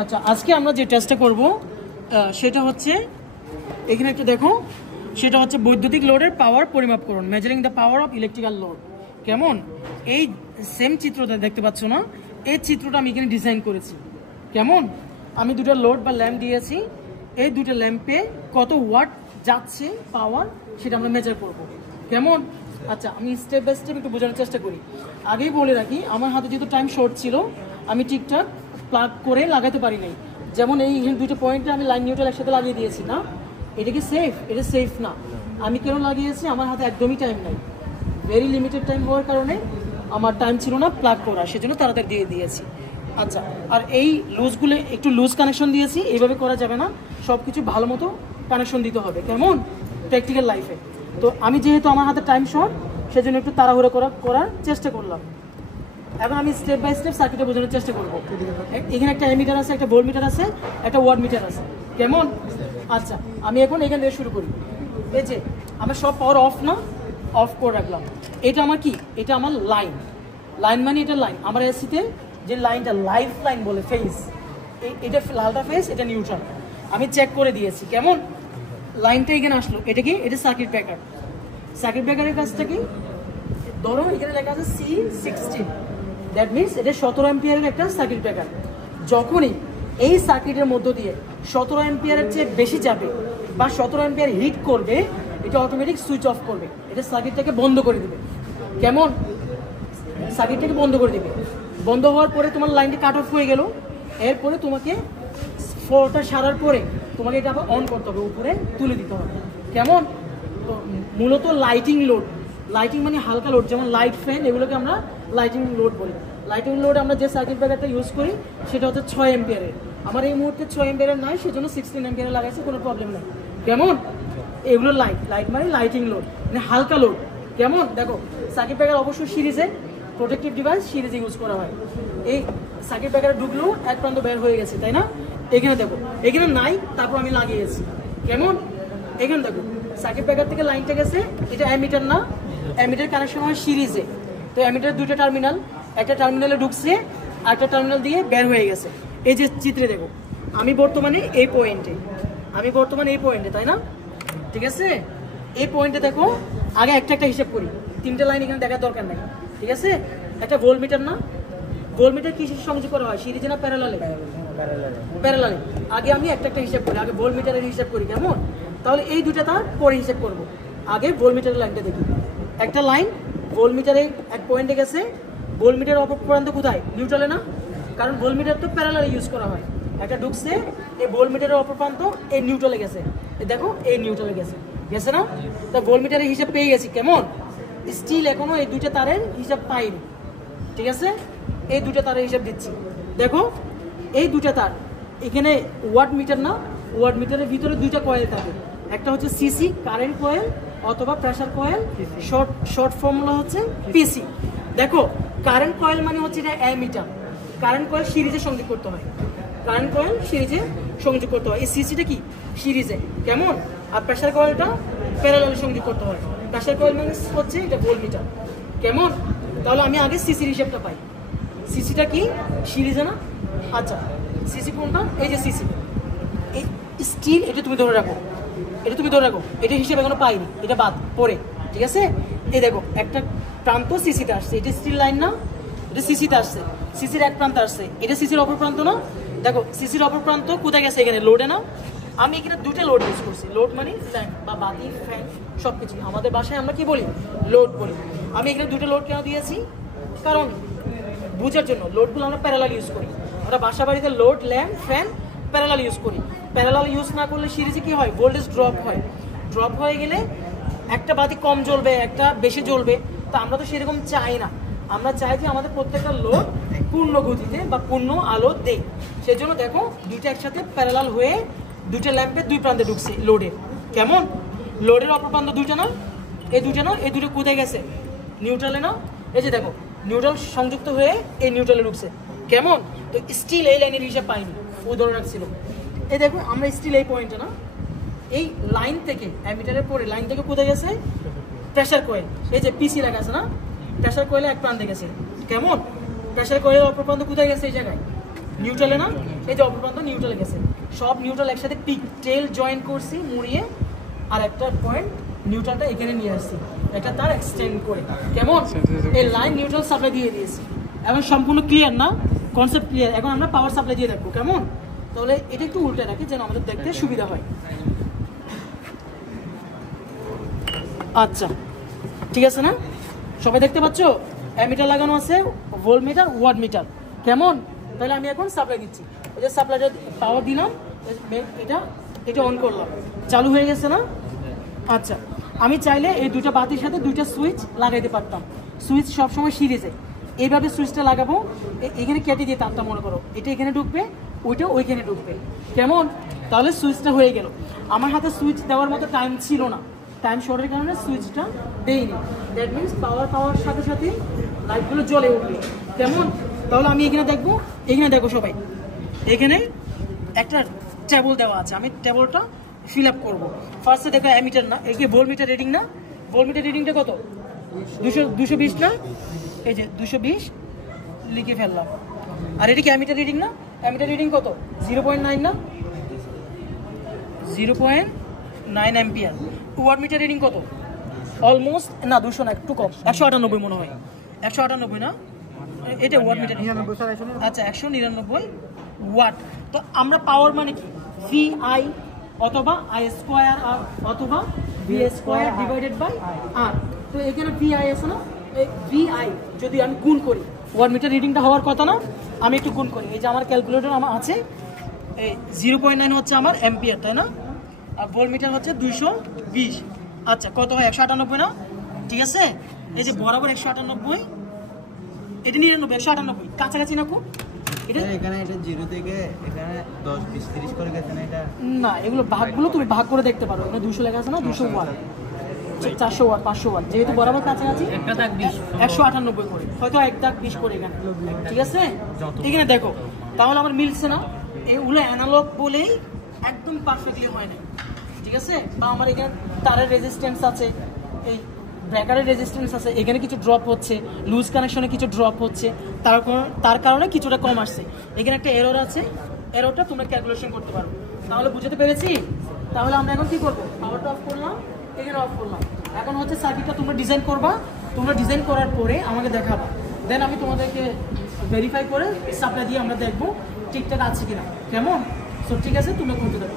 আচ্ছা, আজকে আমরা যে টেস্টটা করব সেটা হচ্ছে এখানে একটু দেখো, সেটা হচ্ছে বৈদ্যুতিক লোডের পাওয়ার পরিমাপ করুন, measuring the power of electrical load. কেমন? এই সেম চিত্রটা দেখতে পাচ্ছ না? এই চিত্রটা আমি এখানে ডিজাইন করেছি। কেমন? আমি দুটো লোড বা ল্যাম্প দিয়েছি, এই দুটো ল্যাম্পে কত ওয়াট যাচ্ছে পাওয়ার সেটা আমরা মেজার করব। কেমন? আচ্ছা, আমি স্টেপ বাই স্টেপ একটু বোঝানোর চেষ্টা করি। আগেই বলে রাখি, আমার হাতে যেহেতু টাইম শর্ট ছিল, আমি ঠিকঠাক প্লাগ করে লাগাতে পারি নাই। যেমন এই দুটো পয়েন্টে আমি লাইন নিউট্রাল একসাথে লাগিয়ে দিয়েছি না, এটা কি সেফ? এটা সেফ না। আমি কেন লাগিয়েছি? আমার হাতে একদমই টাইম নাই, ভেরি লিমিটেড টাইম হওয়ার কারণে আমার টাইম ছিল না প্লাগ করা, সেজন্য তাড়াতাড়ি দিয়ে দিয়েছি। আচ্ছা, আর এই লুজগুলো একটু লুজ কানেকশন দিয়েছি, এইভাবে করা যাবে না, সব কিছু ভালো মতো কানেকশন দিতে হবে। কেমন? প্র্যাকটিক্যাল লাইফে। তো আমি যেহেতু আমার হাতে টাইম শর্ট, সেজন্য একটু তাড়াহুড়ো করার চেষ্টা করলাম। এখন আমি স্টেপ বাই স্টেপ সার্কিটে বোঝানোর চেষ্টা করবো। এখানে একটা অ্যামিটার আছে, একটা ভোল্ট মিটার আছে, একটা ওয়াট মিটার আছে। কেমন? আচ্ছা, আমি এখন এখান থেকে শুরু করি। এই যে আমার সব পাওয়ার অফ না, অফ করে রাখলাম। এটা আমার কি? এটা আমার লাইন। লাইন মানে এটা লাইন। আমার এসিতে যে লাইনটা লাইফ লাইন বলে, ফেজ, এটা লালটা ফেজ, এটা নিউট্রাল। আমি চেক করে দিয়েছি। কেমন? লাইনটা এখানে আসলো, এটা কি? এটা সার্কিট ব্রেকার। সার্কিট ব্রেকারের কাজটা কি? ধরো এখানে লেখা আছে C16, দ্যাট মিনস এটা 17 অ্যাম্পিয়ারের একটা সার্কিট ব্রেকার। যখনই এই সার্কিটের মধ্য দিয়ে 17 অ্যাম্পিয়ারের চেয়ে বেশি যাবে বা 17 অ্যাম্পিয়ার হিট করবে, এটা অটোমেটিক সুইচ অফ করবে, এটা সার্কিটটাকে বন্ধ করে দেবে। কেমন? সার্কিটটাকে বন্ধ করে দেবে। বন্ধ হওয়ার পরে তোমার লাইনটি কাট অফ হয়ে গেল। এরপরে তোমাকে ফ্লোরটা সারার পরে তোমাকে এটা আবার অন করতে হবে, উপরে তুলে দিতে হবে। কেমন? তো মূলত লাইটিং লোড, লাইটিং মানে হালকা লোড, যেমন লাইট ফ্যান, এগুলোকে আমরা লাইটিং লোড বলি। লাইটিং লোড আমরা যে সার্কিট ব্রেকারটা ইউজ করি সেটা হচ্ছে 6 অ্যাম্পিয়ারের। আমার এই মুহূর্তে 6 অ্যাম্পিয়ারের নাই, সেজন্য 16 অ্যাম্পিয়ারে লাগাইছে, কোনো প্রবলেম নাই। কেমন? এগুলো লাইট মানে লাইটিং লোড, মানে হালকা লোড। কেমন? দেখো, সার্কিট ব্রেকার অবশ্যই সিরিজে, প্রোটেক্টিভ ডিভাইস সিরিজে ইউজ করা হয়। এই সার্কিট ব্রেকারে ঢুকলেও এক প্রান্ত বের হয়ে গেছে, তাই না? এখানে দেখো, এখানে নাই, তারপর আমি লাগিয়েছি। কেমন? এখানে দেখো, সার্কিট ব্রেকার থেকে লাইনটা গেছে, এটা অ্যামিটার না, অ্যামিটার কানেকশন হয় সিরিজে। তো অ্যামিটার দুটো টার্মিনাল, একটা টার্মিনালে ঢুকছে, আরেকটা টার্মিনাল দিয়ে বের হয়ে গেছে। এই যে চিত্রে দেখো, আমি বর্তমানে এই পয়েন্টে, তাই না? ঠিক আছে, এই পয়েন্টে দেখো, আগে একটা হিসাব করি, তিনটে লাইন এখানে দেখার দরকার নেই। ঠিক আছে, একটা ভোল্ট মিটার না, ভোল্ট মিটার কিসের সংযোগ করা হয়? সিরিজে না প্যারালালে? প্যারালালে। আগে আমি একটা হিসাব করি, আগে ভোল্ট মিটারের হিসাব করি। কেমন? তাহলে এই দুটা তার পরে হিসাব করবো। আগে ভোল্ট মিটারের লাইনটা দেখি। একটা লাইন ভোল্ট মিটারে এক পয়েন্টে গেছে, ভোল্ট মিটার অপর প্রান্ত কোথায়? নিউট্রালে না, কারণ ভোল্ট মিটার তো প্যারালালে ইউজ করা হয়। একটা ঢুকছে, এই ভোল্ট মিটারের অপর প্রান্ত এই নিউট্রালে গেছে, দেখো এই নিউট্রালে গেছে না? তা ভোল্ট মিটারের হিসাব পেয়ে গেছি। কেমন? স্টিল এখনো এই দুইটা তারের হিসাব পাইনি। ঠিক আছে, এই দুটো তারের হিসাব দিচ্ছি। দেখো, এই দুটো তার, এখানে ওয়াট মিটার না, ওয়াট মিটারের ভিতরে দুইটা কয়েল থাকে, একটা হচ্ছে সিসি কারেন্ট কয়েল অথবা প্রেসার কয়েল, শর্ট ফর্মুলা হচ্ছে পিসি। দেখো, কারেন্ট কয়েল মানে হচ্ছে এটা অ্যামিটার। কারেন্ট কয়েল সিরিজে সংযোগ করতে হয়, এই সিসিটা কি? সিরিজে। কেমন? আর প্রেসার কয়েলটা প্যারালালে সংযোগ করতে হয়। প্রেসার কয়েল মানে হচ্ছে এটা ভোল্ট মিটার। কেমন? তাহলে আমি আগে সিসির হিসাবটা পাই। সিসিটা কি? সিরিজে না? আচ্ছা, সিসি কোনটা? এই যে সিসি, এই স্টিল, এটা তুমি ধরে রাখো, এটা হিসেবে এখনো পাইনি, এটা বাদ পরে। ঠিক আছে, এই দেখো, একটা প্রান্ত সিসিতে আসছে, এটা স্টিল লাইন না, এটা সিসিতে আসছে, সিসির এক প্রান্ত আসছে, এটা সিসির অপর প্রান্ত না। দেখো, সিসির অপর প্রান্ত কোথায় গেছে? এখানে লোডে না? আমি এখানে দুটো লোড ইউজ করছি। লোড মানে ল্যাম্প বা বাতি, ফ্যান, সব কিছু। আমাদের বাসায় আমরা কি বলি? লোড বলি। আমি এখানে দুটো লোড কেন দিয়েছি? কারণ বুঝার জন্য। লোডগুলো আমরা প্যারালাল ইউজ করি, আমরা বাসা বাড়িতে load, lamp, fan parallel use করি। প্যারালাল ইউজ না করলে সিরিজে কি হয়? ভোল্টেজ ড্রপ হয়ে গেলে একটা বাতি কম জ্বলবে, একটা বেশি জ্বলবে। তো আমরা তো সেরকম চাই না, আমরা চাই যে আমাদের প্রত্যেকটা লোড পূর্ণ গতিতে বা পূর্ণ আলো দেয়। সেই জন্য দেখো, দুইটা একসাথে প্যারালাল হয়ে দুইটা ল্যাম্পের দুই প্রান্তে ঢুকছে লোডে। কেমন? লোডের অপর প্রান্ত দুইটা না, এই দুটো কোথায় গেছে? নিউট্রালে না? এই যে দেখো, নিউট্রাল সংযুক্ত হয়ে এই নিউট্রালে ঢুকছে। কেমন? তো স্টিল এই লাইনের হিসাব পাইনি, ও ধরে রাখছিল। এই দেখো, আমরা স্টিল এই পয়েন্টে না, এই লাইন থেকে অ্যামিটারের পরে লাইন থেকে কোথায় গেছে? Pressure coil. এই যে পিসি লেখা আছে না, প্রেসার কয়েলে এক প্রান্তে গেছে। কেমন? প্রেসার কয়েলের অপর প্রান্ত কোথায় গেছে? এই জায়গায়। নিউট্রালে না, এই যে অপর প্রান্ত নিউট্রালে গেছে, সব নিউট্রাল একসাথে পিক টেল জয়েন করছি মুড়িয়ে, আর একটা পয়েন্ট নিউট্রালটা এখানে নিয়ে আসছি, এটা তার এক্সটেন্ড করে। কেমন? এই লাইন নিউট্রাল সাপ্লাই দিয়ে দিয়েছি। এখন সম্পূর্ণ ক্লিয়ার না? Concept clear. এখন আমরা পাওয়ার সাপ্লাই দিয়ে দেখবো। কেমন? তাহলে এটা একটু উল্টে রাখি যেন আমাদের দেখতে সুবিধা হয়। আচ্ছা, ঠিক আছে না? সবাই দেখতে পাচ্ছ? অ্যামিটার লাগানো আছে, ভোল্ট মিটার, ওয়াট মিটার। কেমন? তাহলে আমি এখন সাপ্লাই দিচ্ছি। ওই যে সাপ্লাইটা পাওয়ার দিলাম, এটা অন করলাম, চালু হয়ে গেছে না? আচ্ছা, আমি চাইলে এই দুটো বাতির সাথে দুইটা সুইচ লাগাইতে পারতাম। সুইচ সবসময় সিরিজে এইভাবে সুইচটা লাগাবো, এখানে কেটে দিয়ে তারটা মনে করো, এটা এখানে ঢুকবে, ওইটা ওইখানে ঢুকবে। কেমন? তাহলে সুইচটা হয়ে গেল। আমার হাতে সুইচ দেওয়ার মতো টাইম ছিল না, টাইম শর্টের কারণে সুইচটা দেইনি। দ্যাট মিনস পাওয়ার সাথে সাথে লাইটগুলো জ্বলে উঠবে। কেমন? তাহলে আমি এখানে দেখবো, এখানে দেখো সবাই, এখানে একটা টেবল দেওয়া আছে, আমি টেবলটা ফিল আপ করবো। ফার্স্টে দেখো অ্যামিটার না, এই যে ভোল্ট মিটার রিডিং না, ভোল্ট মিটার রিডিংটা কত? 220 না? এই যে 220 লিখে ফেললাম। আর এটা কি অ্যামিটার রিডিং না? অ্যামিটার রিডিং কত? 0.9 না? 0.9 অ্যাম্পিয়ার। ওয়াট মিটার রিডিং কত? অলমোস্ট না, 200 না, একটু কম, 198 মনে হয়। 198 না? এটা ওয়াট মিটার। আচ্ছা, 199 ওয়াট। তো আমরা পাওয়ার মানে কি? VI অথবা I² আর অথবা V² ডিভাইডেড বাই R। তো এখানে VI আছে না, এই VI যদি আমি গুণ করি, ওয়াট মিটার রিডিংটা হওয়ার কথা না, আমি একটু গুণ করি। এই যে আমার ক্যালকুলেটর আমার আছে, এই 0.9 হচ্ছে আমার অ্যাম্পিয়ার, তাই না? আর ভোল্ট মিটার হচ্ছে 220। আচ্ছা, কত হয়? 198 না? ঠিক আছে, এই যে বরাবর 198, এটা 99, 198 কাছাকাছি না? খুব এখানে এটা 0 থেকে এখানে 10 20 30 করে গেছে না? এটা না, এগুলো ভাগগুলো তুমি ভাগ করে দেখতে পারো। এখানে 200 লেখা আছে না, 200 ওয়াট, 400 ওয়াট, 500 ওয়াট, যেহেতু বরাবর কাছাকাছি 198 করে, হয়তো 1 দাগ 20 করে এখানে। ঠিক আছে, এখানে দেখো, তাহলে আমার মিলছে না? এগুলো অ্যানালগ বলেই একদম পারফেক্টলি হয় না। ঠিক আছে, বা আমার এখানে তারের রেজিস্ট্যান্স আছে, এই ব্রেকারের রেজিস্ট্যান্স আছে, এখানে কিছু ড্রপ হচ্ছে, লুজ কানেকশনে কিছু ড্রপ হচ্ছে, তার কারণে কিছুটা কম আসছে। এখানে একটা এরর আছে, এররটা তোমরা ক্যালকুলেশন করতে পারো। তাহলে বুঝতে পেরেছি? তাহলে আমরা এখন কি করবো? পাওয়ারটা অফ করলাম, এখানে অফ করলাম। এখন হচ্ছে সার্কিটটা তোমরা ডিজাইন করবা, তোমরা ডিজাইন করার পরে আমাকে দেখাবা, দেন আমি তোমাদেরকে ভেরিফাই করে সাপ্লাই দিয়ে আমরা দেখবো ঠিকঠাক আছে কিনা। কেমন? সো ঠিক আছে, তোমরা করতে দেবো।